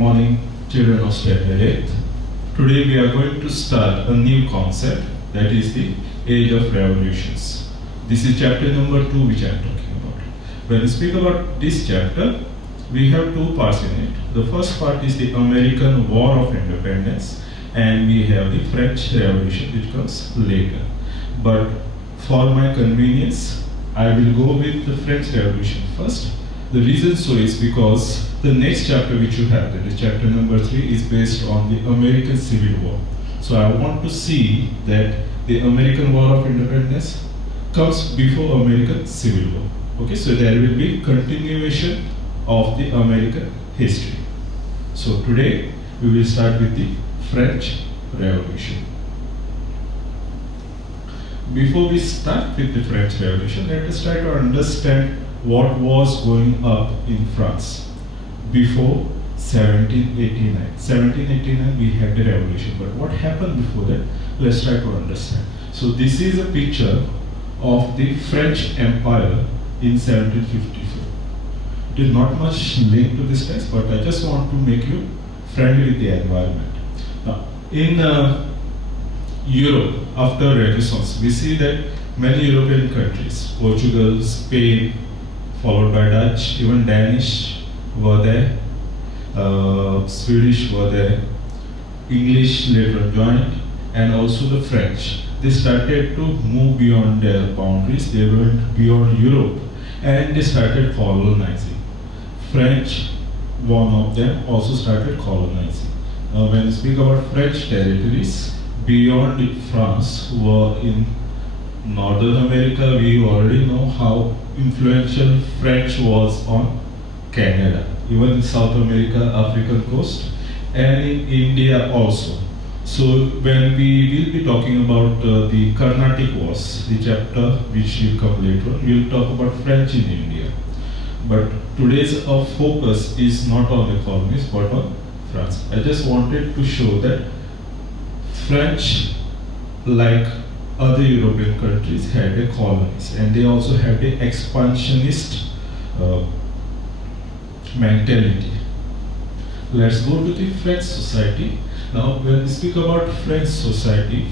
morning, children of Standard 8th. Today we are going to start a new concept, that is the Age of Revolutions. This is chapter number 2 which I am talking about. When we speak about this chapter, we have two parts in it. The first part is the American War of Independence, and we have the French Revolution which comes later. But for my convenience, I will go with the French Revolution first. The reason so is because the next chapter which you have, that is chapter number 3, is based on the American Civil War. So I want to see that the American War of Independence comes before American Civil War. Okay, so there will be continuation of the American history. So today we will start with the French Revolution. Before we start with the French Revolution, let us try to understand what was going up in France before 1789. 1789 we had the revolution, but what happened before that? Let's try to understand. So this is a picture of the French Empire in 1754. It is not much linked to this text, but I just want to make you friendly with the environment. Now, in Europe, after Renaissance, we see that many European countries, Portugal, Spain, followed by Dutch, even Danish were there, Swedish were there, English later joined, and also the French. They started to move beyond their boundaries, they went beyond Europe, and they started colonizing. French, one of them, also started colonizing. Now when we speak about French territories, beyond France were in Northern America. We already know how influential French was on Canada, even in South America, African coast, and in India also. So when we will be talking about the Carnatic Wars, the chapter which will come later, we will talk about French in India. But today's focus is not on the colonies, but on France. I just wanted to show that French, like other European countries, had a colonies, and they also had a expansionist mentality. Let's go to the French society. Now, when we speak about French society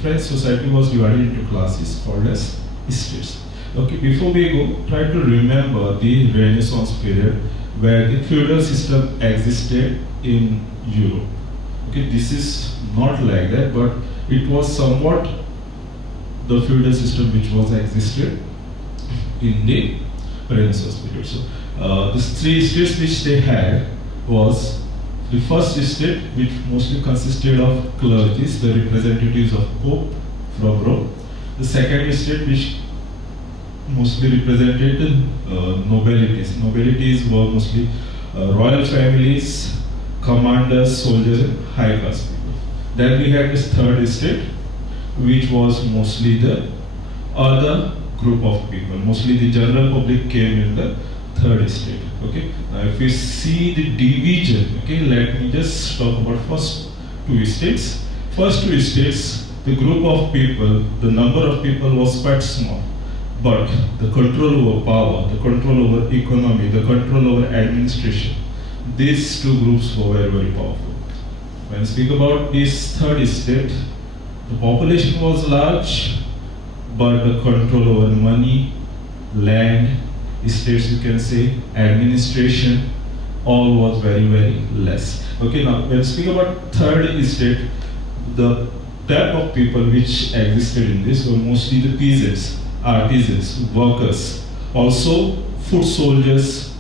was divided into classes called as estates. Okay, before we go, try to remember the Renaissance period where the feudal system existed in Europe. Okay, this is not like that, but it was somewhat the feudal system which was existed in the Renaissance period. So these three estates which they had was the first estate, which mostly consisted of clergies, the representatives of Pope from Rome. The second estate, which mostly represented nobilities. Nobilities were mostly royal families, commanders, soldiers, and high caste people. Then we had this third estate, which was mostly the other group of people. Mostly the general public came in the third estate. Okay. Now, if you see the division, okay, let me just talk about first two estates. First two estates, the group of people, the number of people was quite small, but the control over power, the control over economy, the control over administration, these two groups were very, very powerful. When we speak about this third estate, the population was large, but the control over money, land, estates, you can say, administration, all was very, very less. Okay, now when we speak about third estate, the type of people which existed in this were mostly the peasants, artisans, workers, also foot soldiers,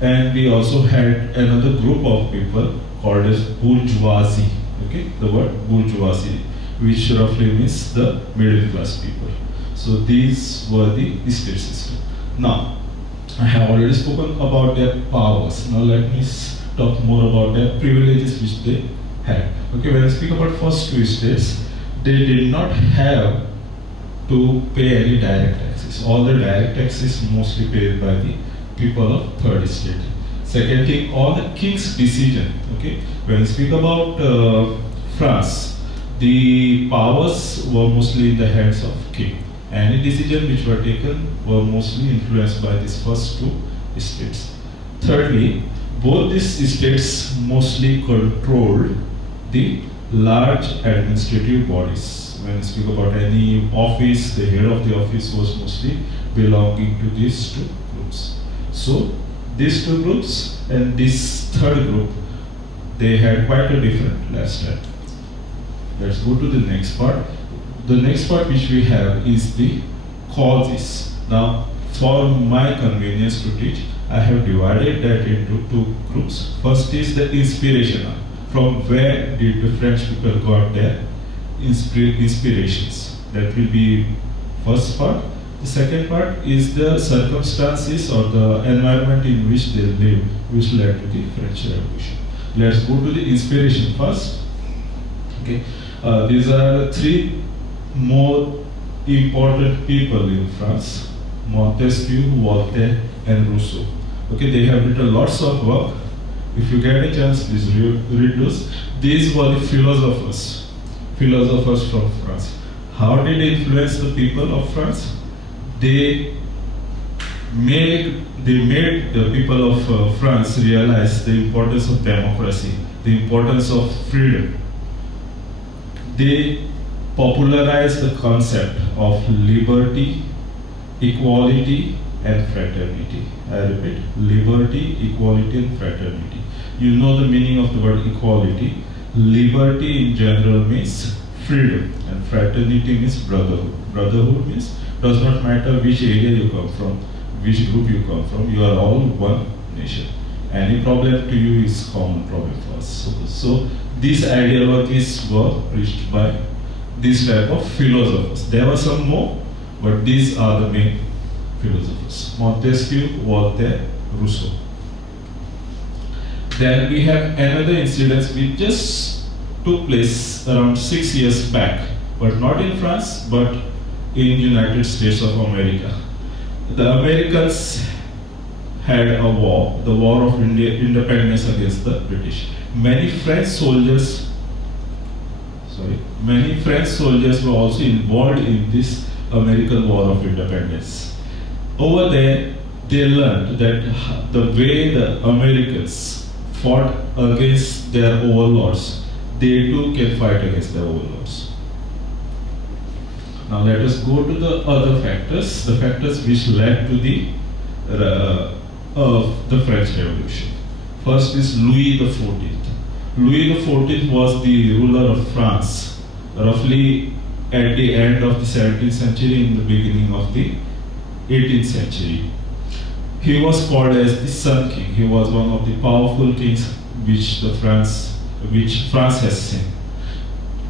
and we also had another group of people called as bourgeoisie. Okay, the word bourgeoisie, which roughly means the middle class people. So these were the estate system. Now, I have already spoken about their powers. Now let me talk more about their privileges which they had. Okay, when I speak about first two estates, they did not have to pay any direct taxes. All the direct taxes mostly paid by the people of third estate. Second thing, all the king's decision. Okay, when we speak about France, the powers were mostly in the hands of king. Any decision which were taken were mostly influenced by these first two estates. Thirdly, Both these states mostly controlled the large administrative bodies. When you speak about any office, the head of the office was mostly belonging to these two groups. So these two groups and this third group, they had quite a different lifestyle. Let's go to the next part. The next part which we have is the causes. Now, for my convenience to teach, I have divided that into two groups. First is the inspirational. From where did the French people got their inspirations? That will be first part. The second part is the circumstances or the environment in which they live, which led to the French Revolution. Let's go to the inspiration first. Okay, these are the three more important people in France: Montesquieu, Voltaire, and Rousseau. Okay, they have written lots of work. If you get a chance, please read those. These were the philosophers from France. How did they influence the people of France? They made the people of France realize the importance of democracy, the importance of freedom. They popularized the concept of liberty, equality, and fraternity. I repeat, liberty, equality, and fraternity. You know the meaning of the word equality. Liberty in general means freedom, and fraternity means brotherhood. Brotherhood means does not matter which area you come from, which group you come from, you are all one nation. Any problem to you is common problem for us. So these ideologies were preached by this type of philosophers. There were some more, but these are the main philosophers: Montesquieu, Voltaire, Rousseau. Then we have another incident which just took place around 6 years back, but not in France, but in United States of America. The Americans had a war, the War of Independence against the British. Many French soldiers were also involved in this American War of Independence. Over there, they learned that the way the Americans fought against their overlords, they too can fight against their overlords. Now let us go to the other factors, the factors which led to the French Revolution. First is Louis XIV. Louis XIV was the ruler of France, roughly at the end of the 17th century, in the beginning of the 18th century. He was called as the Sun King. He was one of the powerful kings which France has seen.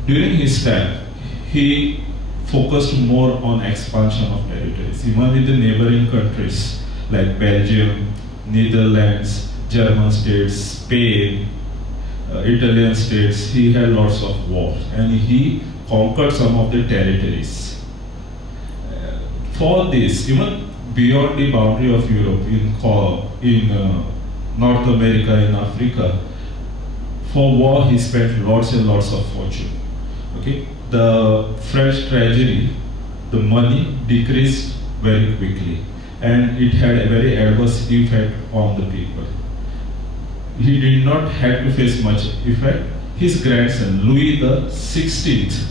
During his time, he focused more on expansion of territories, even with the neighboring countries like Belgium, Netherlands, German states, Spain, Italian states. He had lots of wars and he conquered some of the territories. For this, even beyond the boundary of Europe, in North America, in Africa, for war he spent lots and lots of fortune. Okay, the French treasury, the money decreased very quickly, and it had a very adverse effect on the people. He did not have to face much effect. His grandson Louis the 16th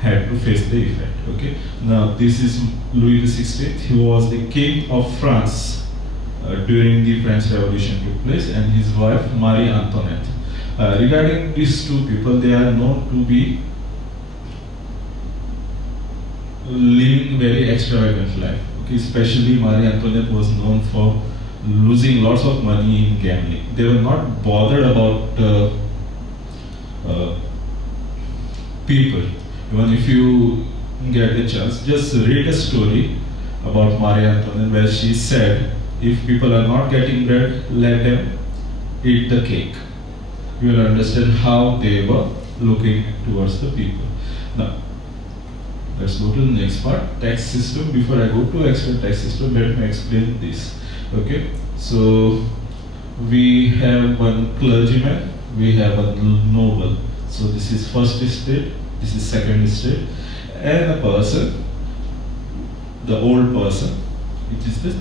had to face the effect. Okay, now this is Louis the 16th. He was the king of France during the French Revolution took place, and his wife Marie Antoinette. Regarding these two people, they are known to be living very extravagant life. Okay, especially Marie Antoinette was known for losing lots of money in gambling. They were not bothered about people. Even if you get a chance, just read a story about Marie Antoinette where she said, if people are not getting bread, let them eat the cake. You will understand how they were looking towards the people. Now, let's go to the next part, tax system. Before I go to extra tax system, let me explain this. Okay, so we have one clergyman, we have a noble. So this is first estate, this is second estate, and a person, the old person, which is the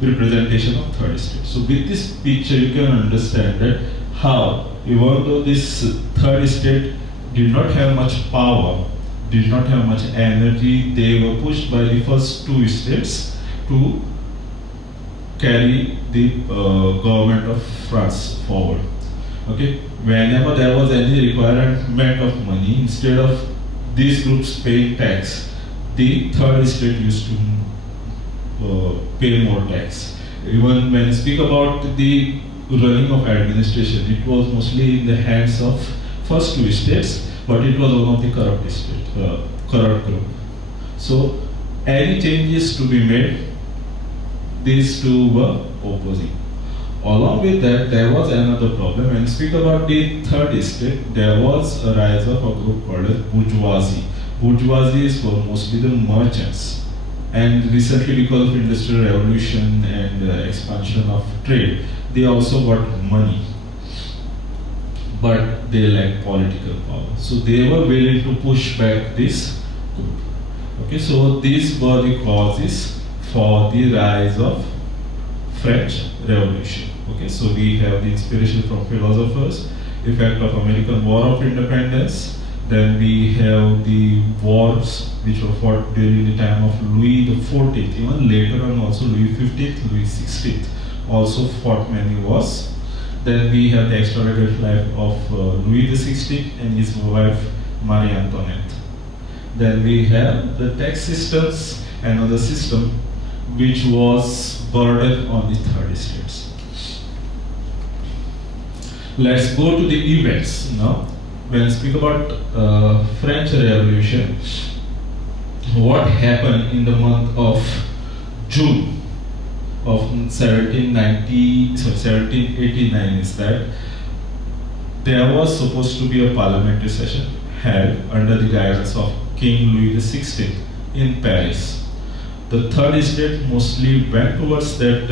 representation of third state. So with this picture you can understand that how, even though this third state did not have much power, did not have much energy, they were pushed by the first two states to carry the government of France forward. Okay, whenever there was any requirement of money, instead of these groups paying tax, the third state used to pay more tax. Even when you speak about the running of administration, it was mostly in the hands of first two states, but it was one of the corrupt state, corrupt group. So any changes to be made, these two were opposing. Along with that, there was another problem. When you speak about the third state, there was a rise of a group called as bourgeoisie. Bourgeoisies were mostly the merchants. And recently, because of industrial revolution and expansion of trade, they also got money, but they lacked political power. So they were willing to push back this group. Okay, so these were the causes for the rise of French Revolution. Okay, so we have the inspiration from philosophers, effect of American War of Independence. Then we have the wars which were fought during the time of Louis XIV, even later on also Louis XV, Louis XVI also fought many wars. Then we have the extravagant life of Louis XVI and his wife Marie Antoinette. Then we have the tax systems, another system which was burden on the third states. Let's go to the events now. When I speak about French Revolution, what happened in the month of June of 1789 is that there was supposed to be a parliamentary session held under the guidance of King Louis XVI in Paris. The third state mostly went towards that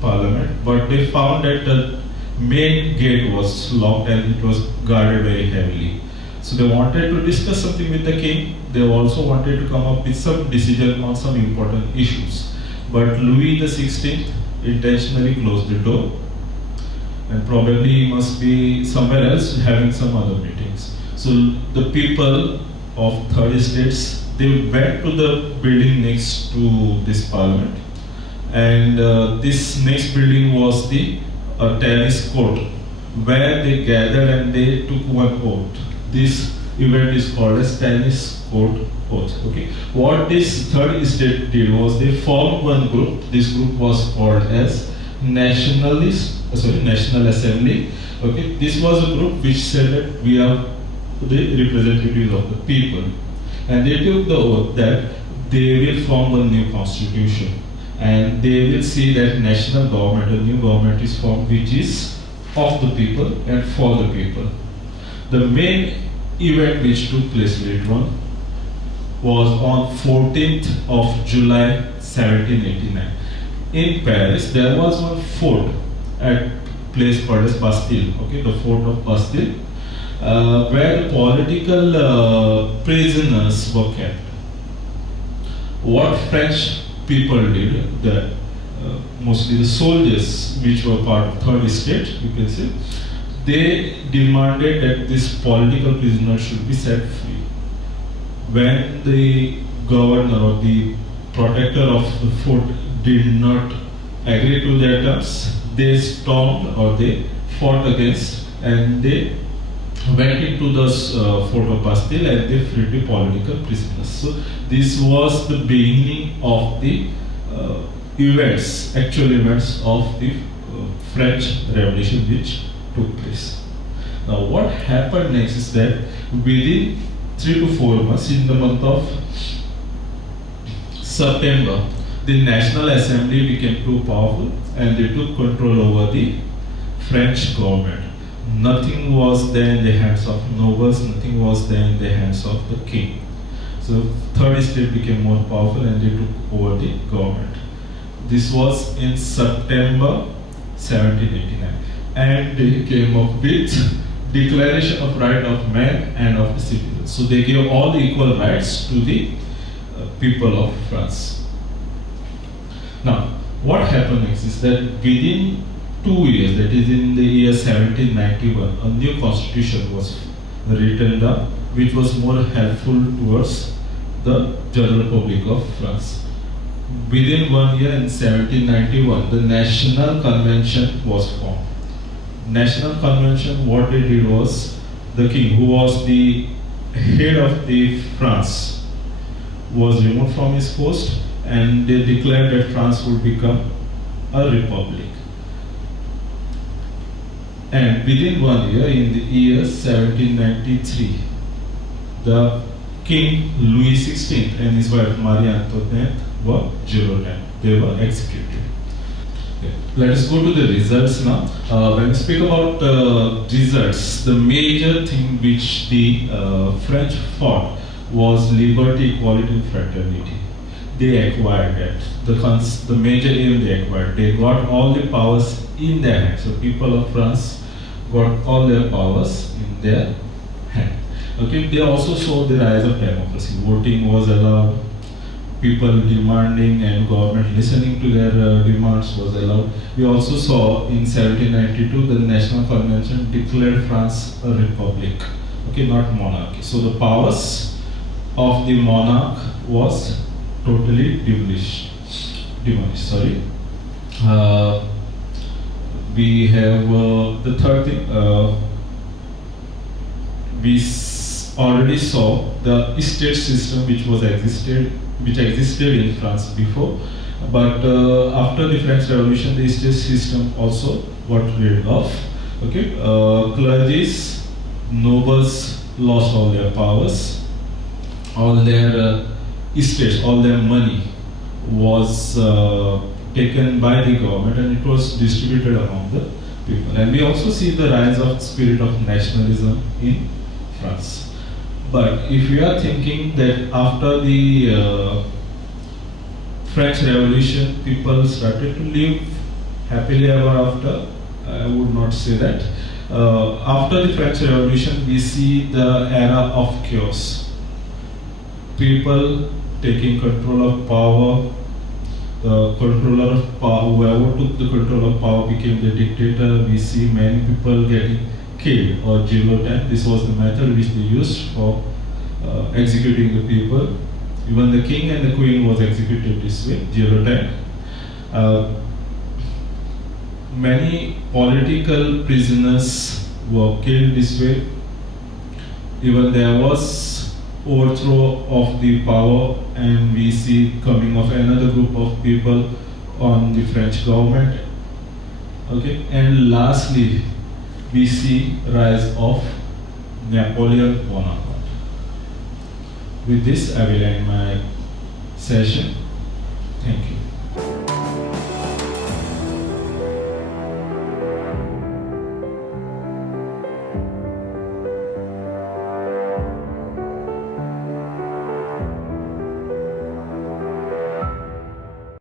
parliament, but they found that the main gate was locked and it was guarded very heavily. So they wanted to discuss something with the king. They also wanted to come up with some decision on some important issues. But Louis XVI intentionally closed the door, and probably he must be somewhere else having some other meetings. So the people of third states, they went to the building next to this parliament, and this next building was the tennis court, where they gathered and they took one oath. This event is called as tennis court oath. Okay, what this third state did was they formed one group. This group was called as National Assembly. Okay, this was a group which said that we are the representatives of the people, and they took the oath that they will form a new constitution, and they will see that national government, a new government is formed which is of the people and for the people. The main event which took place later on was on 14th of July 1789. In Paris, there was one fort at place called as Bastille, okay, the fort of Bastille, where the political prisoners were kept. What French people did, mostly the soldiers which were part of third state, you can say, they demanded that this political prisoner should be set free. When the governor or the protector of the fort did not agree to their terms, they stormed or they fought against, and they went into the fort of Bastille and they freed the political prisoners. So this was the beginning of the actual events of the French Revolution which took place. Now what happened next is that within 3 to 4 months, in the month of September, the National Assembly became too powerful and they took control over the French government. Nothing was there in the hands of nobles, nothing was there in the hands of the king. So third state became more powerful and they took over the government. This was in September 1789, and they came up with Declaration of Right of Man and of the Citizens. So they gave all the equal rights to the people of France. Now, What happened next is that within 2 years, that is in the year 1791, a new constitution was written down, which was more helpful towards the general public of France. Within 1 year, in 1791, the National Convention was formed. National Convention, what they did was, the king, who was the head of the France, was removed from his post, and they declared that France would become a republic. And within 1 year, in the year 1793, the King Louis XVI and his wife Marie Antoinette were guillotined. They were executed. Okay. Let us go to the results now. When we speak about results, the major thing which the French fought was liberty, equality, and fraternity. They acquired that. The major aim they acquired. They got all the powers in their hands. So people of France got all their powers in their hand. Okay. They also saw the rise of democracy. Voting was allowed. People demanding and government listening to their demands was allowed. We also saw in 1792 the National Convention declared France a republic. Okay, not monarchy. So the powers of the monarch was totally diminished. Sorry. We have the third thing. Already saw the state system which existed in France before, but after the French Revolution, the state system also got rid of. Okay, clergies, nobles lost all their powers, all their estates, all their money was taken by the government, and it was distributed among the people. And we also see the rise of spirit of nationalism in France. But if you are thinking that after the French Revolution, people started to live happily ever after, I would not say that. After the French Revolution, we see the era of chaos. People taking control of power. The controller of power, whoever took the control of power became the dictator. We see many people getting killed or guillotined. This was the method which they used for executing the people. Even the king and the queen was executed this way, guillotined. Many political prisoners were killed this way. Even there was overthrow of the power, and we see coming of another group of people on the French government. Okay, and lastly, we see rise of Napoleon Bonaparte. With this, I will end my session. Thank you.